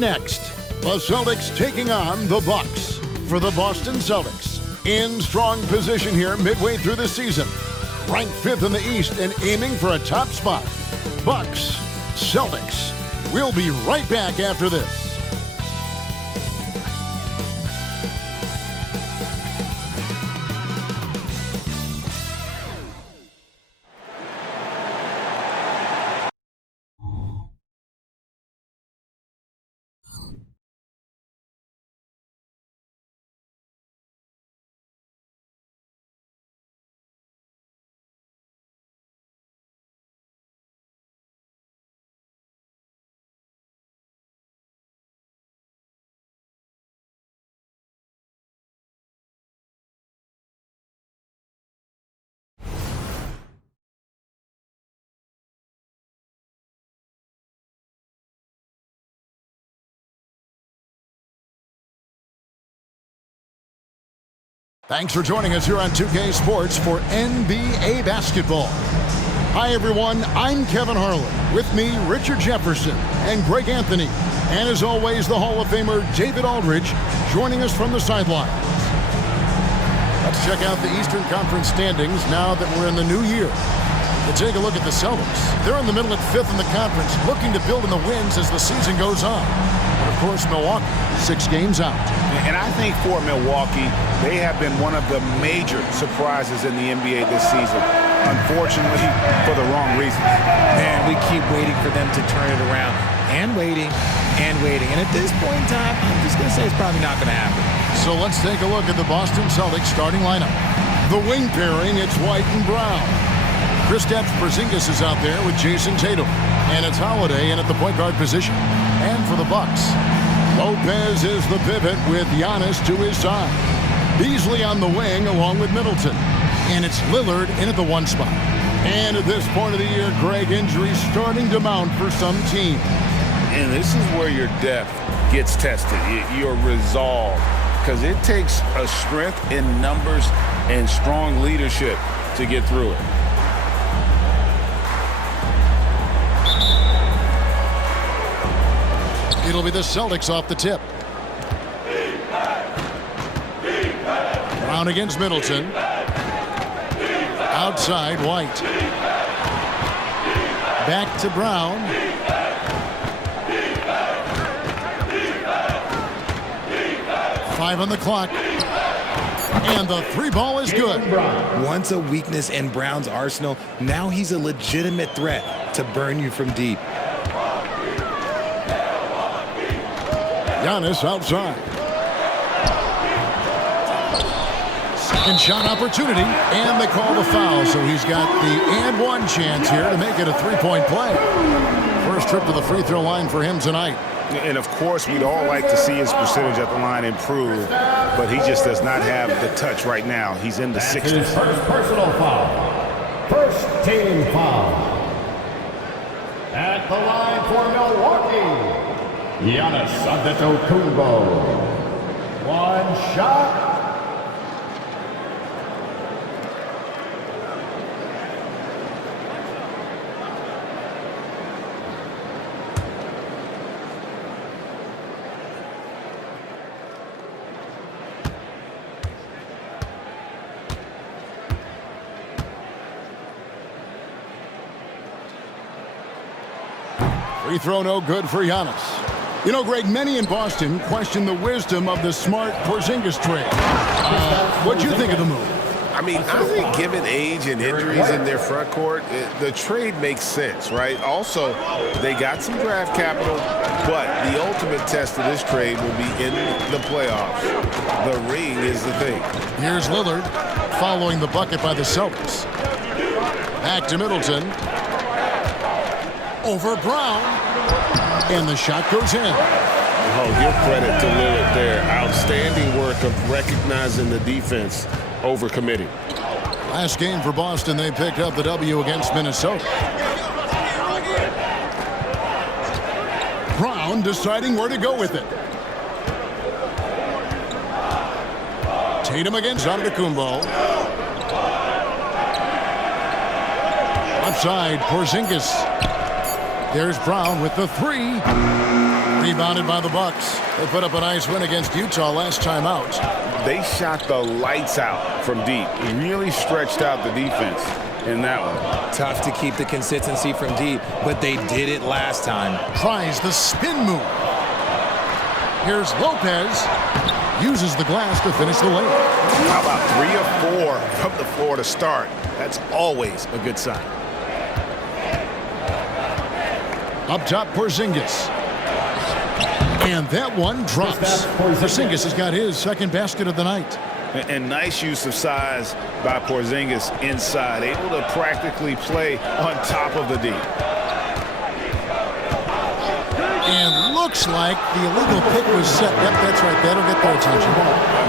next. The Celtics taking on the Bucks. For the Boston Celtics, in strong position here midway through the season. Ranked 5th in the East and aiming for a top spot. Bucks, Celtics. We'll be right back after this. Thanks for joining us here on 2K Sports for NBA basketball. Hi, everyone. I'm Kevin Harlan. With me, Richard Jefferson and Greg Anthony. And as always, the Hall of Famer David Aldridge joining us from the sidelines. Let's check out the Eastern Conference standings now that we're in the new year. To take a look at the Celtics, they're in the middle at 5th in the conference, looking to build in the wins as the season goes on. And of course, Milwaukee, 6 games out. And I think for Milwaukee, they have been one of the major surprises in the NBA this season. Unfortunately, for the wrong reasons. Man, we keep waiting for them to turn it around. And waiting, and waiting. And at this point in time, I'm just going to say it's probably not going to happen. So let's take a look at the Boston Celtics starting lineup. The wing pairing, it's White and Brown. Kristaps Porzingis is out there with Jason Tatum. And it's Holiday in at the point guard position. And for the Bucks, Lopez is the pivot with Giannis to his side. Beasley on the wing along with Middleton. And it's Lillard in at the 1 spot. And at this point of the year, Greg, injuries starting to mount for some teams. And this is where your depth gets tested, your resolve. Because it takes a strength in numbers and strong leadership to get through it. It'll be the Celtics off the tip. Brown against Middleton. Outside, White. Back to Brown. Five on the clock. And the 3 ball is good. Once a weakness in Brown's arsenal, now he's a legitimate threat to burn you from deep. Giannis outside. Second shot opportunity, and they call the foul, so he's got the and 1 chance here to make it a 3-point play. First trip to the free throw line for him tonight. And of course, we'd all like to see his percentage at the line improve, but he just does not have the touch right now. He's in the 60s. His first personal foul. First team foul. At the line for Milwaukee, Giannis Antetokounmpo. 1 shot. Free throw no good for Giannis. You know, Greg, many in Boston question the wisdom of the smart Porzingis trade. What'd you think of the move? I mean, I think given age and injuries in their front court, the trade makes sense, right? Also, they got some draft capital, but the ultimate test of this trade will be in the playoffs. The ring is the thing. Here's Lillard following the bucket by the Celtics. Back to Middleton. Over Brown. And the shot goes in. Oh, give credit to Lillard there. Outstanding work of recognizing the defense over committing. Last game for Boston, they picked up the W against Minnesota. Brown deciding where to go with it. Tatum against Antetokounmpo. Outside, Porzingis. There's Brown with the 3. Rebounded by the Bucks. They put up a nice win against Utah last time out. They shot the lights out from deep. Really stretched out the defense in that one. Tough to keep the consistency from deep, but they did it last time. Tries the spin move. Here's Lopez. Uses the glass to finish the layup. How about 3 of 4 from the floor to start? That's always a good sign. Up top, Porzingis. And that one drops. Porzingis has got his second basket of the night. And nice use of size by Porzingis inside. Able to practically play on top of the D. And looks like the illegal pick was set. Yep, that's right. That'll get their attention.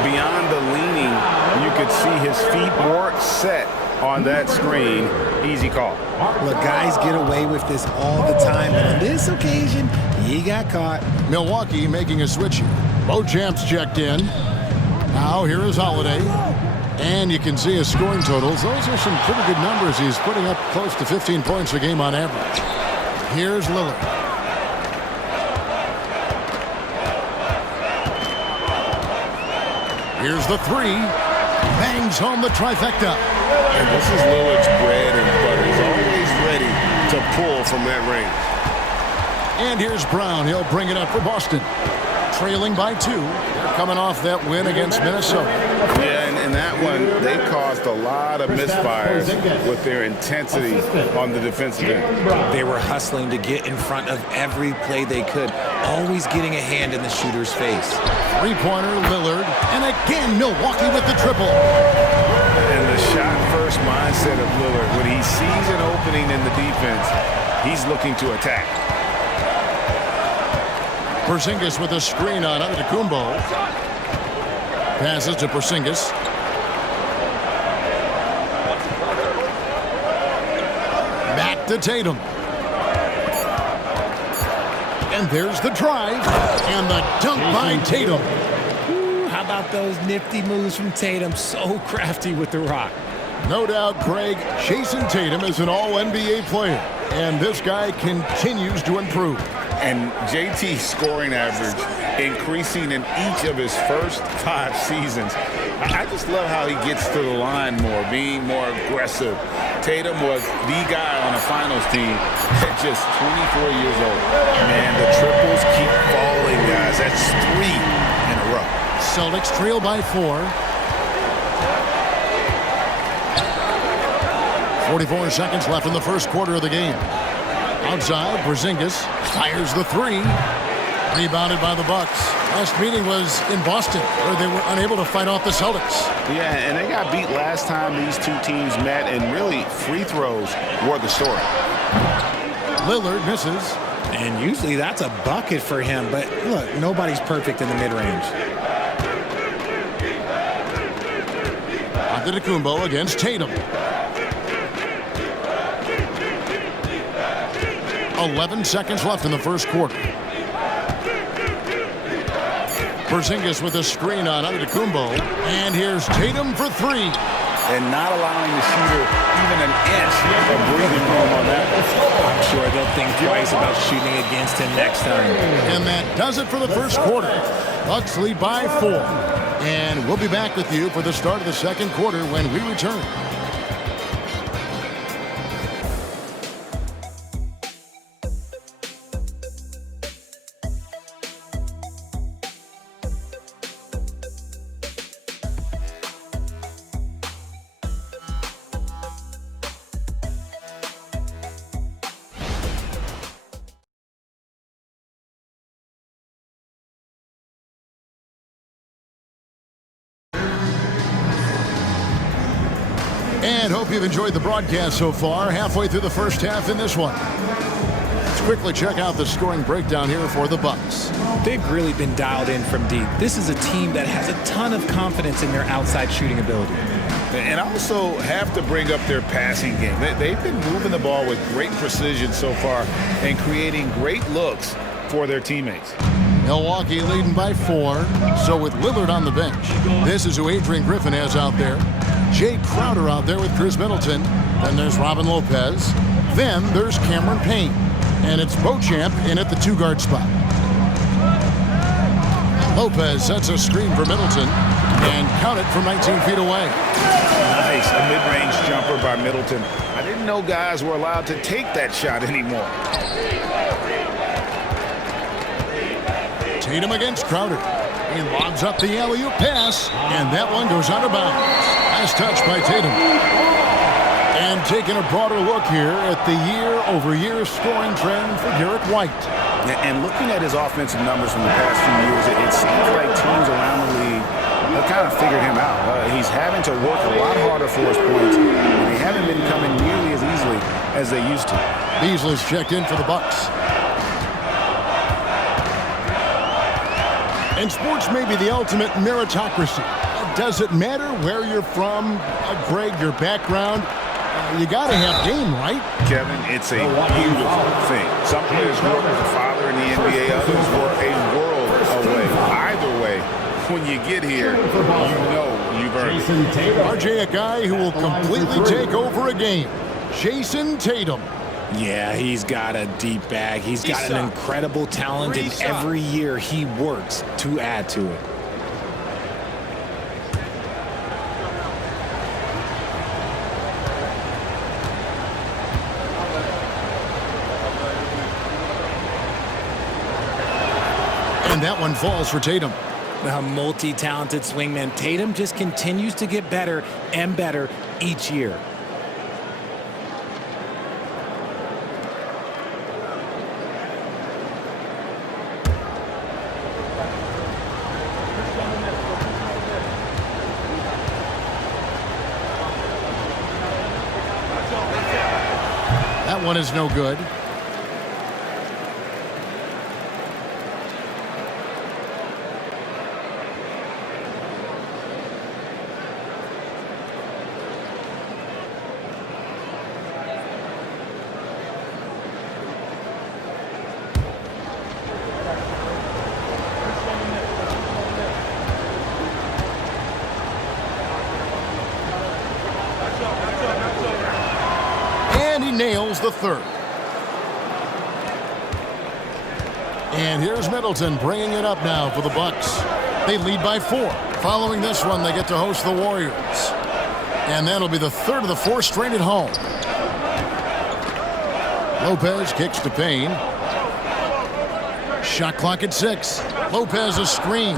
Beyond the leaning, you could see his feet more set on that screen. Easy call. Look, guys get away with this all the time, but on this occasion, he got caught. Milwaukee making a switch here. Beauchamp's checked in. Now here is Holiday. And you can see his scoring totals. Those are some pretty good numbers. He's putting up close to 15 points a game on average. Here's Lillard. Here's the three. Bangs home the trifecta. And this is Lillard's bread and butter. He's always ready to pull from that range. And here's Brown. He'll bring it up for Boston. Trailing by 2. They're coming off that win against Minnesota. Yeah, and in that one, they caused a lot of misfires with their intensity on the defensive end. They were hustling to get in front of every play they could, always getting a hand in the shooter's face. Three-pointer, Lillard. And again, Milwaukee with the triple. And the shot-first mindset of Lillard, when he sees an opening in the defense, he's looking to attack. Porzingis with a screen on Antetokounmpo. Passes to Porzingis. Back to Tatum. And there's the drive. And the dunk by Tatum. Ooh, how about those nifty moves from Tatum? So crafty with the rock. No doubt, Greg, Jason Tatum is an all-NBA player. And this guy continues to improve. And JT's scoring average increasing in each of his first 5 seasons. I just love how he gets to the line more, being more aggressive. Tatum was the guy on the finals team at just 24 years old. Man, the triples keep falling, guys. That's 3 in a row. Celtics trail by 4. 44 seconds left in the first quarter of the game. Outside, Porzingis fires the 3. Rebounded by the Bucks. Last meeting was in Boston, where they were unable to fight off the Celtics. Yeah, and they got beat last time these two teams met, and really free throws were the story. Lillard misses. And usually that's a bucket for him, but look, nobody's perfect in the mid-range. Antetokounmpo against Tatum. 11 seconds left in the first quarter. Porzingis with a screen on Antetokounmpo. And here's Tatum for 3. And not allowing the shooter even an inch of breathing room on that one. I'm sure they'll think twice about shooting against him next time. And that does it for the first quarter. Bucks lead by 4. And we'll be back with you for the start of the second quarter when we return. And hope you've enjoyed the broadcast so far. Halfway through the first half in this one. Let's quickly check out the scoring breakdown here for the Bucks. They've really been dialed in from deep. This is a team that has a ton of confidence in their outside shooting ability. And also have to bring up their passing game. They've been moving the ball with great precision so far and creating great looks for their teammates. Milwaukee leading by 4. So with Lillard on the bench, this is who Adrian Griffin has out there. Jay Crowder out there with Chris Middleton. Then there's Robin Lopez. Then there's Cameron Payne. And it's Beauchamp in at the 2-guard spot. Lopez sets a screen for Middleton and count it from 19 feet away. Nice, a mid-range jumper by Middleton. I didn't know guys were allowed to take that shot anymore. Tatum against Crowder. He lobs up the alley-oop pass, and that one goes out of bounds. Nice touch by Tatum. And taking a broader look here at the year-over-year scoring trend for Garrett White. And looking at his offensive numbers from the past few years, it seems like teams around the league have kind of figured him out. He's having to work a lot harder for his points, and they haven't been coming nearly as easily as they used to. Beasley's checked in for the Bucks. And sports may be the ultimate meritocracy. Does it matter where you're from, Greg, your background? You got to have game, right? Kevin, it's a beautiful thing. Some players grew up with a father in the NBA, others were a world away. Either way, when you get here, you know you've earned it. RJ, a guy who will completely take over a game. Jason Tatum. Yeah, he's got a deep bag. He's got an incredible talent, and every year he works to add to it. And that one falls for Tatum. A multi-talented swingman. Tatum just continues to get better and better each year. That one is no good. And he nails the third. And here's Middleton bringing it up now for the Bucks. They lead by 4. Following this one, they get to host the Warriors. And that'll be the third of the 4 straight at home. Lopez kicks to Payne. Shot clock at 6. Lopez a screen.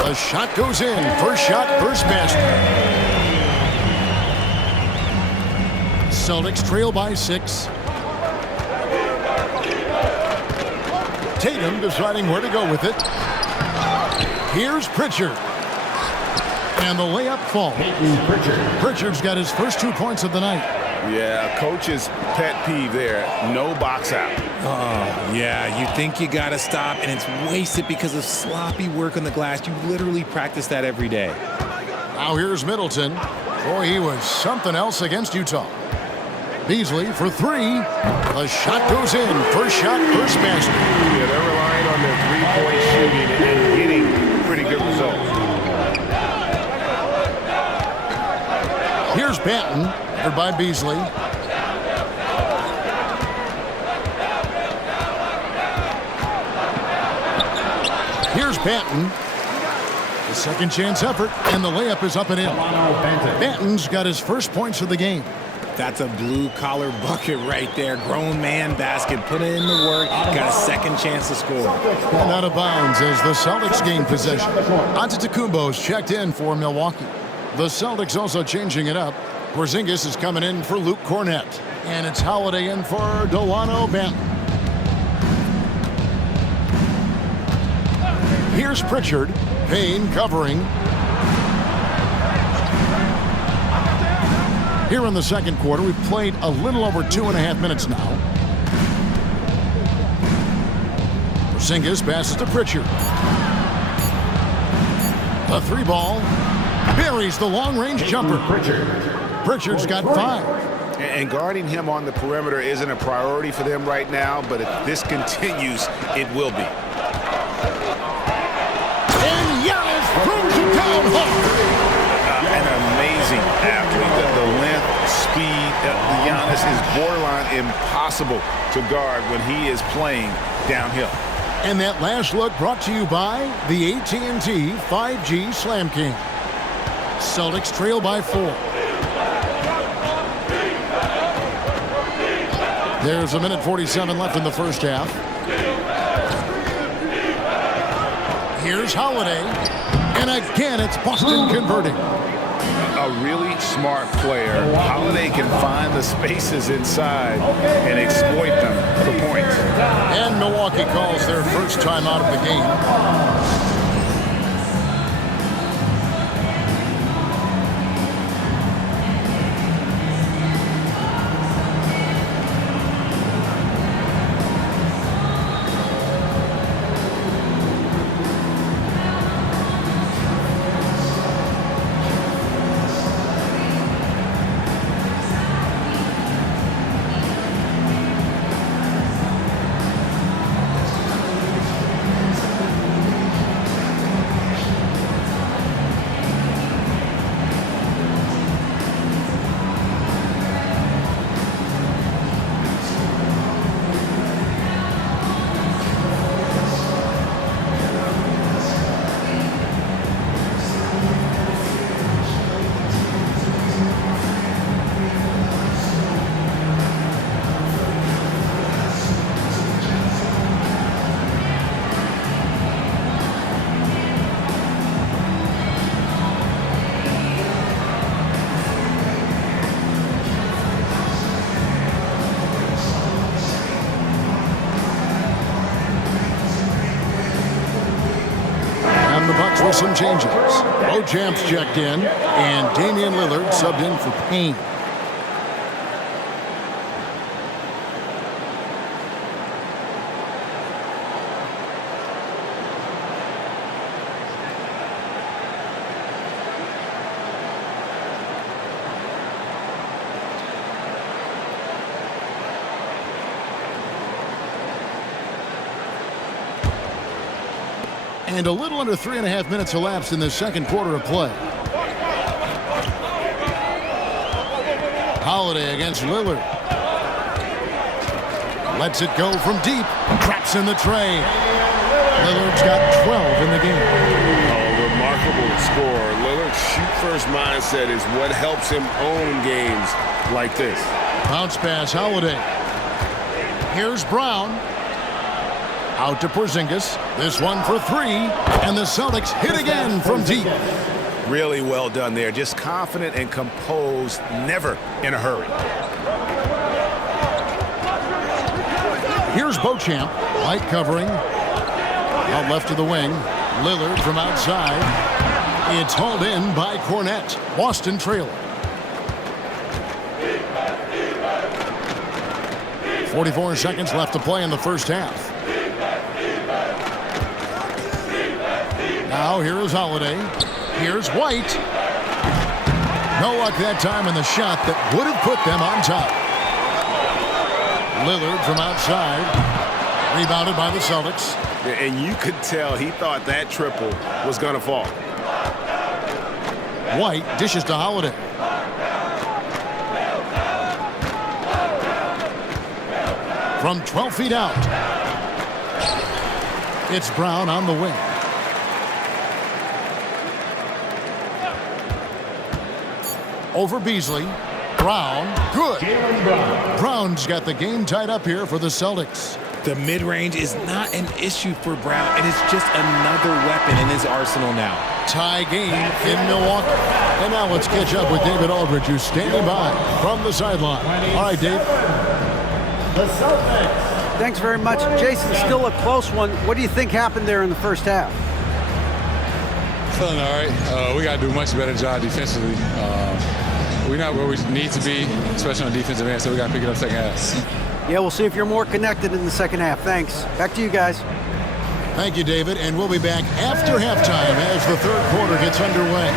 The shot goes in. First shot, first basket. Celtics trail by 6. Tatum deciding where to go with it. Here's Pritchard. And the layup falls. Pritchard's got his first 2 points of the night. Yeah, coach's pet peeve there. No box out. Oh, yeah, you think you got to stop, and it's wasted because of sloppy work on the glass. You literally practice that every day. Now here's Middleton. Boy, he was something else against Utah. Beasley for 3. The shot goes in. First shot, first basket. Yeah, they're relying on their 3-point shooting and getting pretty good results. Here's Banton, covered by Beasley. Here's Banton. The second chance effort, and the layup is up and in. Banton's got his first points of the game. That's a blue-collar bucket right there. Grown man basket. Put in the work. Got a second chance to score. And out of bounds as the Celtics gain possession. Antetokounmpo's checked in for Milwaukee. The Celtics also changing it up. Porzingis is coming in for Luke Cornett. And it's Holiday in for Delano Banton. Here's Pritchard. Payne covering. Here in the second quarter, we've played a little over 2.5 minutes now. Porzingis passes to Pritchard. The 3-ball buries the long-range jumper. Pritchard's got 5. And guarding him on the perimeter isn't a priority for them right now, but if this continues, it will be. And Giannis brings it down hard. an amazing athlete. The length, speed, Giannis is borderline impossible to guard when he is playing downhill. And that last look brought to you by the AT&T 5G Slam King. Celtics trail by 4. There's a minute 47 left in the first half. Here's Holiday. And again, it's Boston converting. A really smart player. Holiday can find the spaces inside and exploit them for points. And Milwaukee calls their first time out of the game. With some changes. Beauchamp's checked in, and Damian Lillard subbed in for Payne. And a little under 3.5 minutes elapsed in the second quarter of play. Holiday against Lillard. Lets it go from deep. Traps in the tray. Lillard's got 12 in the game. Oh, remarkable score. Lillard's shoot-first mindset is what helps him own games like this. Bounce pass, Holiday. Here's Brown. Out to Porzingis. This one for 3. And the Celtics hit again from deep. Really well done there. Just confident and composed, never in a hurry. Here's Beauchamp. Light covering. Out left to the wing. Lillard from outside. It's hauled in by Cornette. Boston trailing. 44 seconds left to play in the first half. Now here is Holiday. Here's White. No luck that time in the shot that would have put them on top. Lillard from outside. Rebounded by the Celtics. And you could tell he thought that triple was going to fall. White dishes to Holiday. From 12 feet out. It's Brown on the wing. Over Beasley. Brown. Good. Brown's got the game tied up here for the Celtics. The mid-range is not an issue for Brown, and it's just another weapon in his arsenal now. Tie game in Milwaukee. And now let's catch up with David Aldridge, who's standing by from the sideline. All right, Dave. The Celtics. Thanks very much. Jason, still a close one. What do you think happened there in the first half? Feeling all right. We got to do a much better job defensively. We're not where we need to be, especially on the defensive end, so we got to pick it up second half. Yeah, we'll see if you're more connected in the second half. Thanks. Back to you guys. Thank you, David. And we'll be back after halftime as the third quarter gets underway.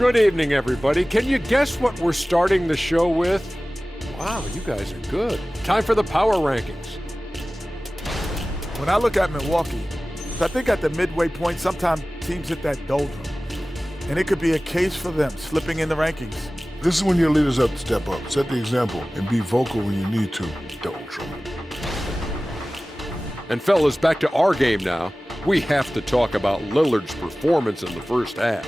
Good evening, everybody. Can you guess what we're starting the show with? Wow, you guys are good. Time for the power rankings. When I look at Milwaukee, I think at the midway point, sometimes teams hit that doldrum. And it could be a case for them slipping in the rankings. This is when your leaders have to step up, set the example, and be vocal when you need to. Doldrum. And fellas, back to our game now. We have to talk about Lillard's performance in the first half.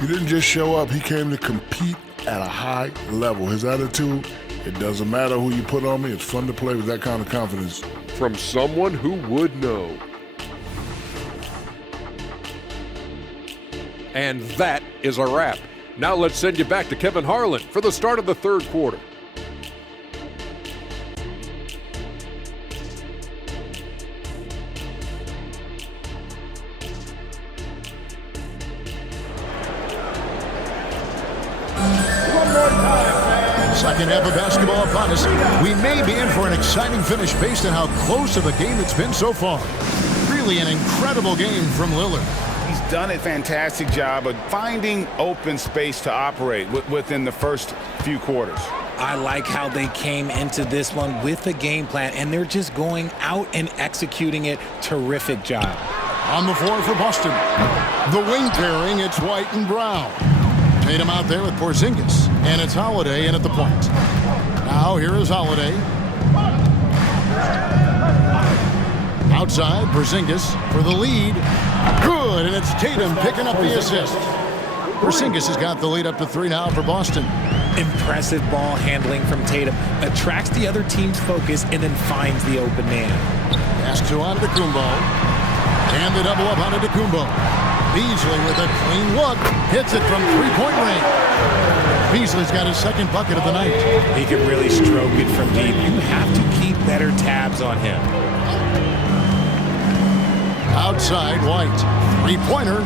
He didn't just show up, he came to compete at a high level. His attitude, it doesn't matter who you put on me, it's fun to play with that kind of confidence. From someone who would know. And that is a wrap. Now let's send you back to Kevin Harlan for the start of the third quarter. Second half of basketball upon us. We may be in for an exciting finish based on how close of a game it's been so far. Really an incredible game from Lillard. He's done a fantastic job of finding open space to operate within the first few quarters. I like how they came into this one with a game plan, and they're just going out and executing it. Terrific job. On the floor for Boston. The wing pairing, it's White and Brown. Tatum out there with Porzingis, and it's Holiday in at the point. Now here is Holiday. Outside, Porzingis for the lead. Good, and it's Tatum picking up the assist. Porzingis has got the lead up to 3 now for Boston. Impressive ball handling from Tatum. Attracts the other team's focus and then finds the open man. Pass to Antetokounmpo. And the double up on Antetokounmpo. Beasley with a clean look. Hits it from three-point range. Beasley's got his second bucket of the night. He can really stroke it from deep. You have to keep better tabs on him. Outside, White. Three-pointer.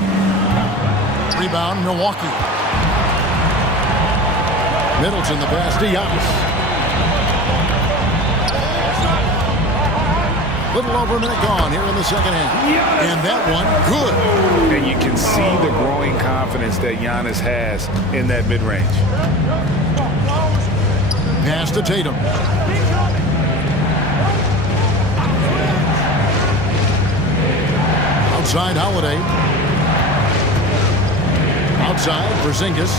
Rebound, Milwaukee. Middleton the pass to Giannis. Little over a minute gone here in the second half. And that one, good. And you can see the growing confidence that Giannis has in that mid-range. Pass to Tatum. Outside, Holiday. Outside, Porzingis.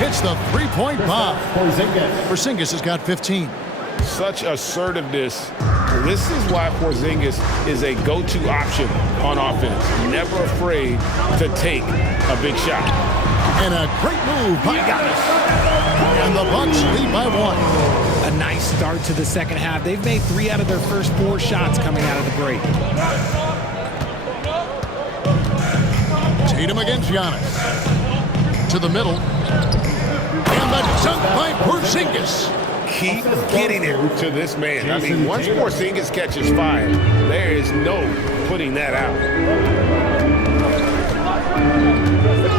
Hits the three-point bomb. Porzingis has got 15. Such assertiveness. This is why Porzingis is a go-to option on offense. Never afraid to take a big shot. And a great move by Giannis. And the Bucks lead by 1. A nice start to the second half. They've made 3 out of their first 4 shots coming out of the break. Tatum against Giannis. To the middle. And the dunk by Porzingis. Keep getting it to this man. I mean, once Porzingis catches fire, there is no putting that out.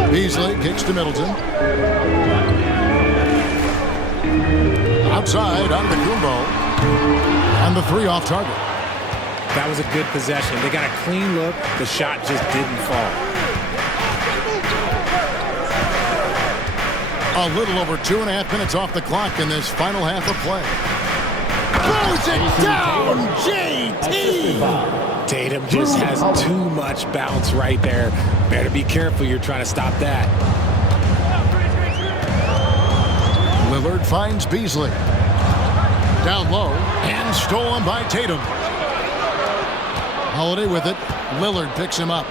Beasley kicks to Middleton. Outside, Antetokounmpo. And the 3 off target. That was a good possession. They got a clean look. The shot just didn't fall. A little over 2.5 minutes off the clock in this final half of play. Throws it down, JT! Tatum just has too much bounce right there. Better be careful. You're trying to stop that. Lillard finds Beasley. Down low and stolen by Tatum. Holiday with it. Lillard picks him up.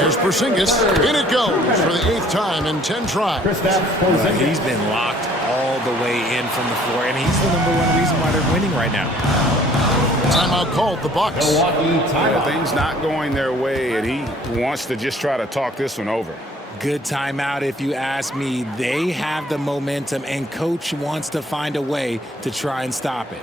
Here's Porzingis. In it goes for the 8th time in 10 tries. He's been locked all the way in from the floor, and he's the #1 reason why they're winning right now. Timeout called, the Bucks. Things not going their way, and he wants to just try to talk this one over. Good timeout, if you ask me. They have the momentum, and Coach wants to find a way to try and stop it.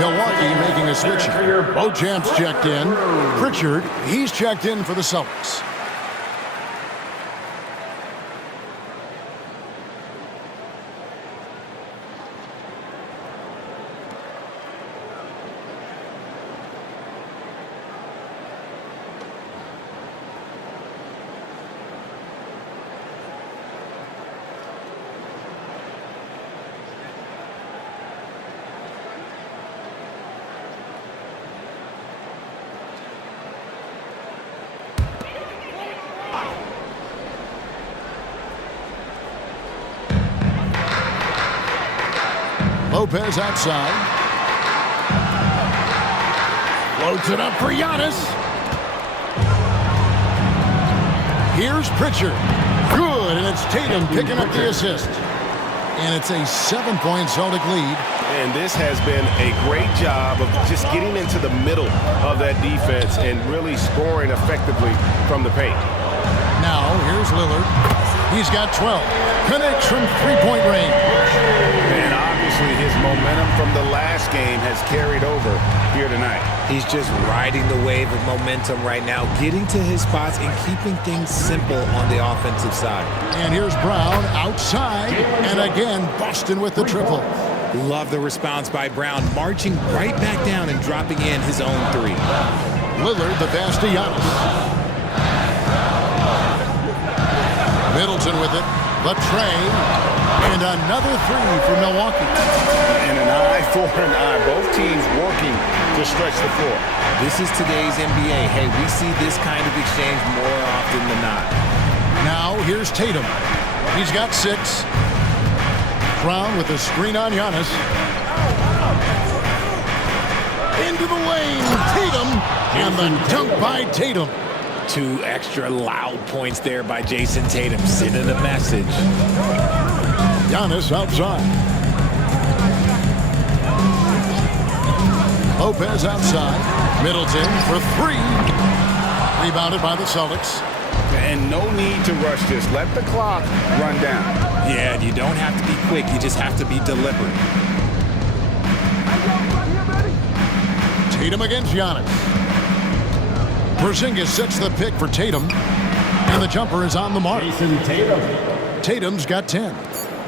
Milwaukee making a switch. Beauchamp's checked in. Pritchard, he's checked in for the Celtics. Lopez outside. Floats it up for Giannis. Here's Pritchard. Good, and it's Tatum picking up the assist. And it's a 7-point Celtic lead. And this has been a great job of just getting into the middle of that defense and really scoring effectively from the paint. Now, here's Lillard. He's got 12. Connects from three-point range. And obviously his momentum from the last game has carried over here tonight. He's just riding the wave of momentum right now, getting to his spots and keeping things simple on the offensive side. And here's Brown outside. And again, Boston with the triple. Love the response by Brown, marching right back down and dropping in his own three. Lillard, the pass to Giannis. Middleton with it. The tray. And another three for Milwaukee. And an eye for an eye. Both teams working to stretch the floor. This is today's NBA. Hey, we see this kind of exchange more often than not. Now, here's Tatum. He's got 6. Brown with a screen on Giannis. Into the lane. Tatum. And the dunk by Tatum. 2 extra loud points there by Jason Tatum, sending a message. Giannis outside. Lopez outside. Middleton for 3. Rebounded by the Celtics. And no need to rush this. Let the clock run down. Yeah, and you don't have to be quick. You just have to be deliberate. Tatum against Giannis. Porzingis sets the pick for Tatum. And the jumper is on the mark. Tatum's got 10.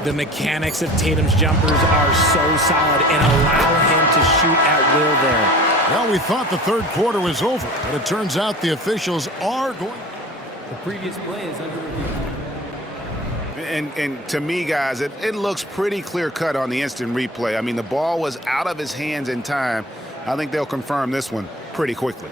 The mechanics of Tatum's jumpers are so solid and allow him to shoot at will there. Well, we thought the third quarter was over, but it turns out the officials are going. The previous play is under review. And to me, guys, it looks pretty clear-cut on the instant replay. I mean, the ball was out of his hands in time. I think they'll confirm this one pretty quickly.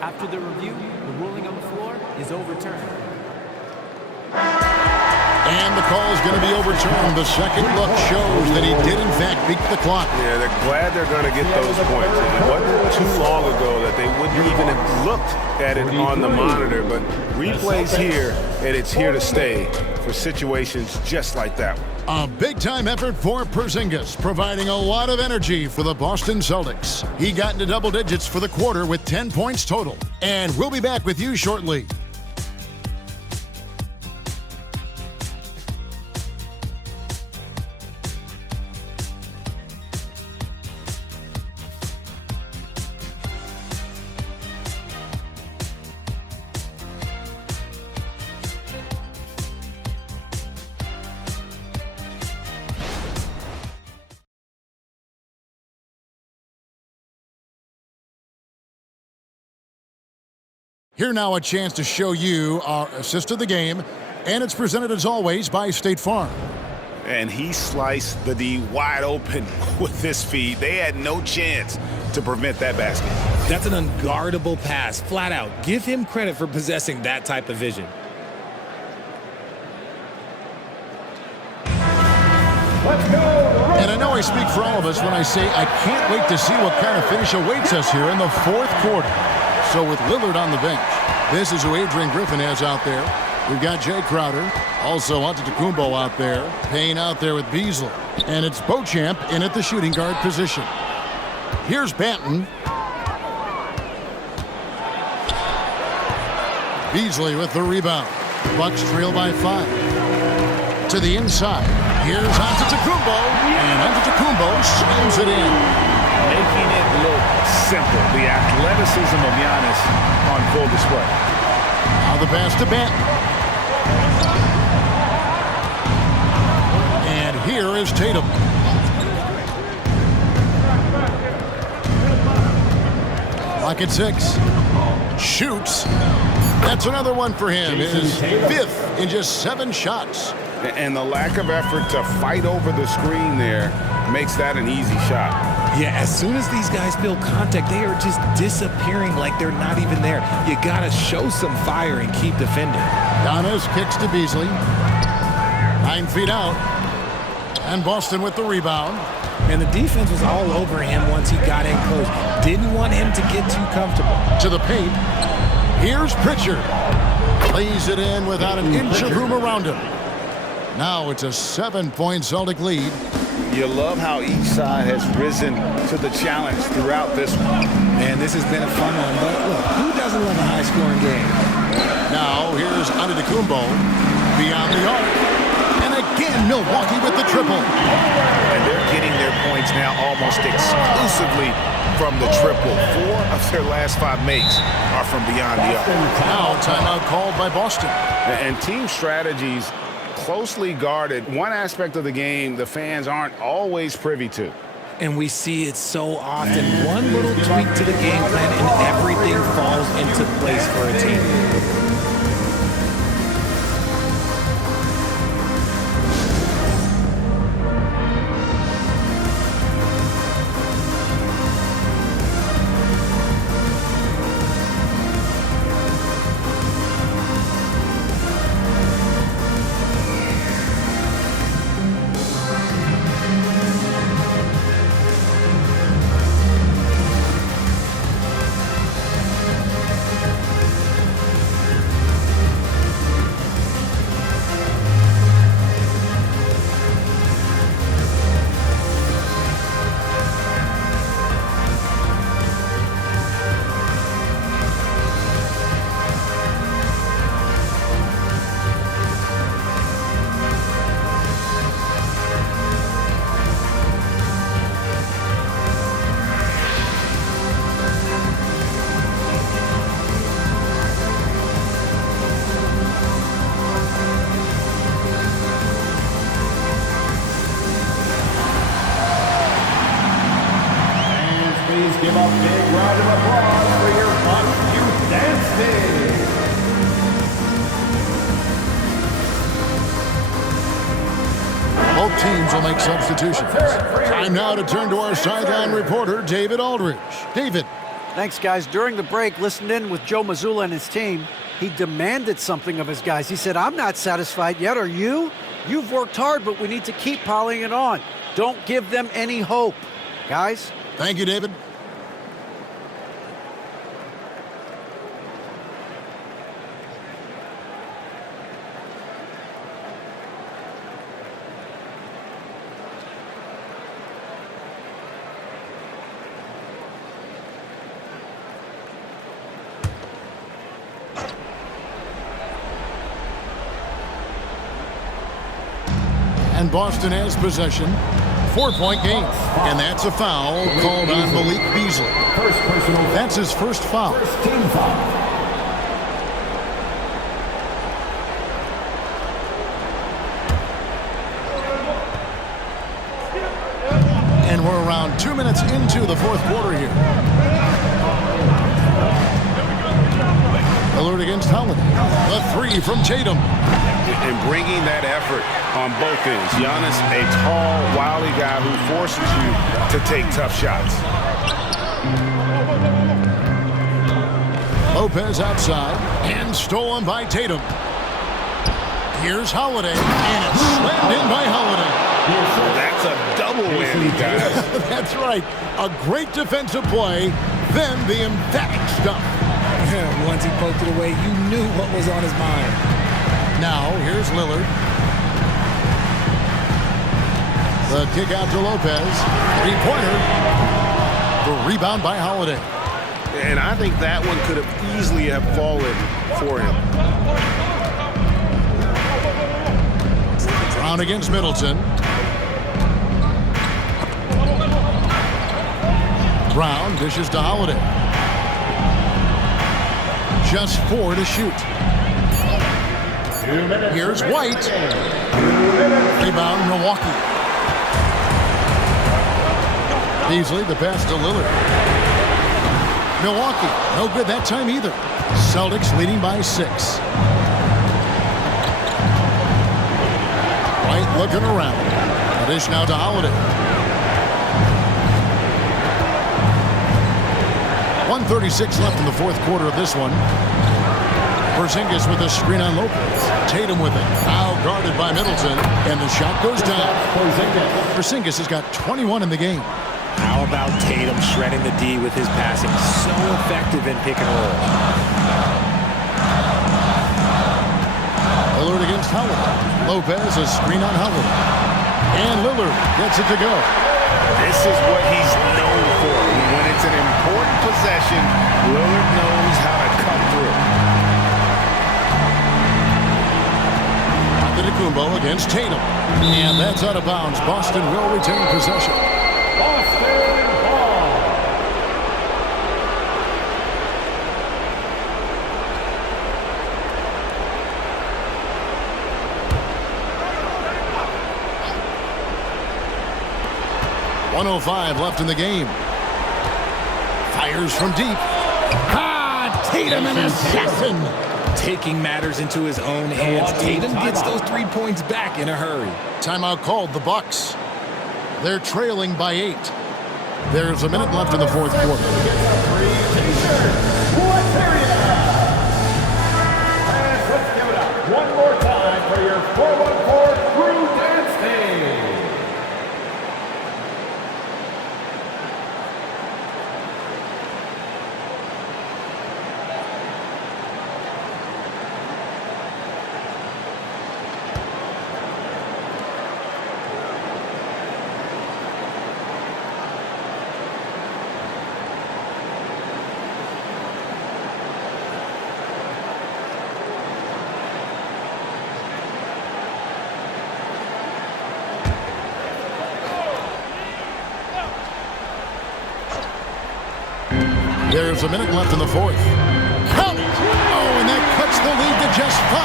After the review, the ruling on the floor is overturned. And the call is going to be overturned. The second look shows that he did, in fact, beat the clock. Yeah, they're glad they're going to get those points. It wasn't too long ago that they wouldn't even have looked at it on the monitor, but replays here, and it's here to stay for situations just like that one. A big-time effort for Porzingis, providing a lot of energy for the Boston Celtics. He got into double digits for the quarter with 10 points total. And we'll be back with you shortly. Here now a chance to show you our assist of the game, and it's presented as always by State Farm. And he sliced the D wide open with this feed. They had no chance to prevent that basket. That's an unguardable pass, flat out. Give him credit for possessing that type of vision. And I know I speak for all of us when I say I can't wait to see what kind of finish awaits us here in the fourth quarter. So with Lillard on the bench, this is who Adrian Griffin has out there. We've got Jay Crowder, also Antetokounmpo out there, Payne out there with Beasley. And it's Beauchamp in at the shooting guard position. Here's Banton. Beasley with the rebound. Bucks trail by 5. To the inside. Here's Antetokounmpo. And Antetokounmpo slams it in. Making it look simple. The athleticism of Giannis on full display. Now the pass to Benton. And here is Tatum. Clock at 6. Shoots. That's another one for him. His 5th in just 7 shots. And the lack of effort to fight over the screen there makes that an easy shot. Yeah, as soon as these guys feel contact, they are just disappearing like they're not even there. You got to show some fire and keep defending. Giannis kicks to Beasley. 9 feet out. And Boston with the rebound. And the defense was all over him once he got in close. Didn't want him to get too comfortable. To the paint. Here's Pritchard. Plays it in without an inch of room around him. Now it's a 7-point Celtic lead. You love how each side has risen to the challenge throughout this one. Man, this has been a fun one, but look, who doesn't love a high-scoring game? Now here's Antetokounmpo beyond the arc. And again, Milwaukee with the triple. And they're getting their points now almost exclusively from the triple. 4 of their last 5 makes are from beyond the arc. Now timeout called by Boston. And team strategies closely guarded. One aspect of the game the fans aren't always privy to. And we see it so often. One little tweak to the game plan and everything falls into place for a team. Give a big round of applause for your Bucks Youth Dance Team. Both teams will make substitutions. Time now to turn to our sideline reporter, David Aldridge. David. Thanks, guys. During the break, listened in with Joe Mazzulla and his team. He demanded something of his guys. He said, I'm not satisfied yet. Are you? You've worked hard, but we need to keep piling it on. Don't give them any hope. Guys? Thank you, David. And Boston has possession. 4-point game. And that's a foul called on Malik Beasley. That's his first foul. First team foul. And we're around 2 minutes into the fourth quarter here. Alert against Holiday. The 3 from Tatum. And bringing that effort on both ends. Giannis, a tall, wily guy who forces you to take tough shots. Lopez outside and stolen by Tatum. Here's Holiday, and it's slammed in by Holiday. That's a double whammy, guys. That's right. A great defensive play, then the emphatic stuff. Once he poked it away, you knew what was on his mind. Now, here's Lillard. The kick out to Lopez. 3-pointer. The rebound by Holiday. And I think that one could have easily have fallen for him. Brown against Middleton. Brown dishes to Holiday. Just 4 to shoot. Here's White. Rebound, Milwaukee. Beasley, the pass to Lillard. Milwaukee, no good that time either. Celtics leading by 6. White looking around. A dish now to Holiday. 1:36 left in the fourth quarter of this one. Porzingis with a screen on Lopez. Tatum with it. Now guarded by Middleton. And the shot goes down. Porzingis has got 21 in the game. How about Tatum shredding the D with his passing? So effective in pick and roll. Lillard against Howard. Lopez, a screen on Howard. And Lillard gets it to go. This is what he's known for. When it's an important possession, Lillard knows how to come through. Antetokounmpo against Tatum. And that's out of bounds. Boston will retain possession. Boston ball. .105 left in the game. Fires from deep. Tatum an assassin. Taking matters into his own hands. Tatum gets those 3 points back in a hurry. Timeout called, the Bucks. They're trailing by 8. There's a minute left in the fourth quarter. Let's give it up one more time for your 414 crew dance team. There's a minute left in the fourth. Count it! Oh, and that cuts the lead to just 5.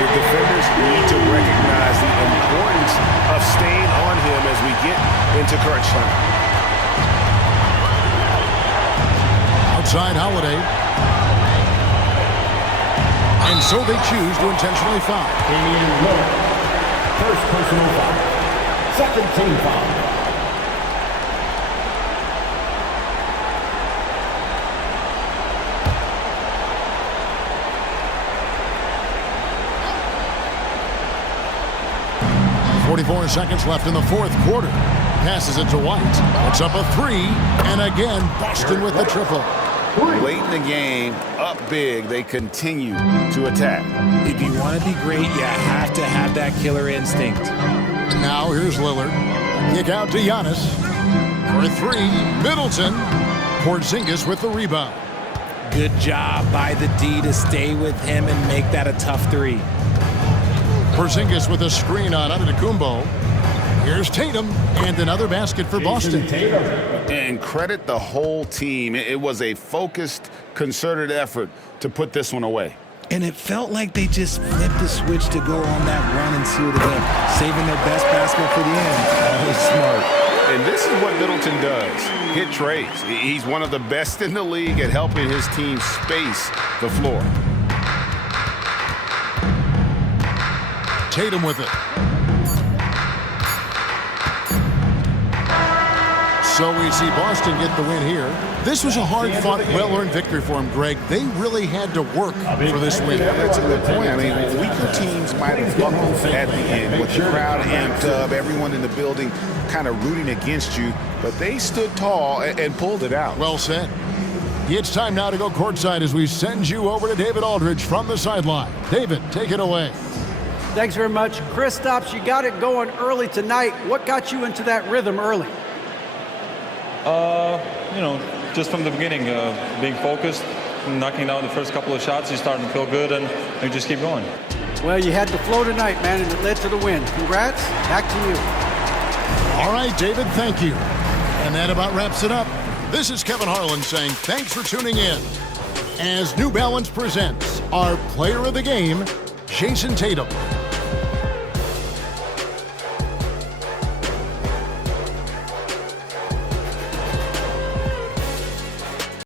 The defenders need to recognize the importance of staying on him as we get into crunch time. Outside Holiday. And so they choose to intentionally foul. Damian Lillard. First personal foul. Second team foul. .44 seconds left in the fourth quarter. Passes it to White. It's up a 3. And again, Boston with the triple. Late in the game, up big, they continue to attack. If you want to be great, you have to have that killer instinct. Now here's Lillard. Kick out to Giannis. For 3, Middleton. Porzingis with the rebound. Good job by the D to stay with him and make that a tough 3. Porzingis with a screen on Antetokounmpo. Here's Tatum, and another basket for Boston. And credit the whole team. It was a focused, concerted effort to put this one away. And it felt like they just flipped the switch to go on that run and seal the game, saving their best basket for the end. Always smart. And this is what Middleton does. Hit trades. He's one of the best in the league at helping his team space the floor. Tatum with it. So we see Boston get the win here. This was a hard-fought, well-earned victory for him, Greg. They really had to work for this win. That's a good point. I mean, weaker teams might have buckled at the end with the crowd amped up, everyone in the building kind of rooting against you, but they stood tall and pulled it out. Well said. It's time now to go courtside as we send you over to David Aldridge from the sideline. David, take it away. Thanks very much. Kristaps, you got it going early tonight. What got you into that rhythm early? just from the beginning, being focused, knocking down the first couple of shots, you're starting to feel good, and you just keep going. Well, you had the flow tonight, man, and it led to the win. Congrats. Back to you. All right, David, thank you. And that about wraps it up. This is Kevin Harlan saying thanks for tuning in. As New Balance presents our player of the game, Jason Tatum.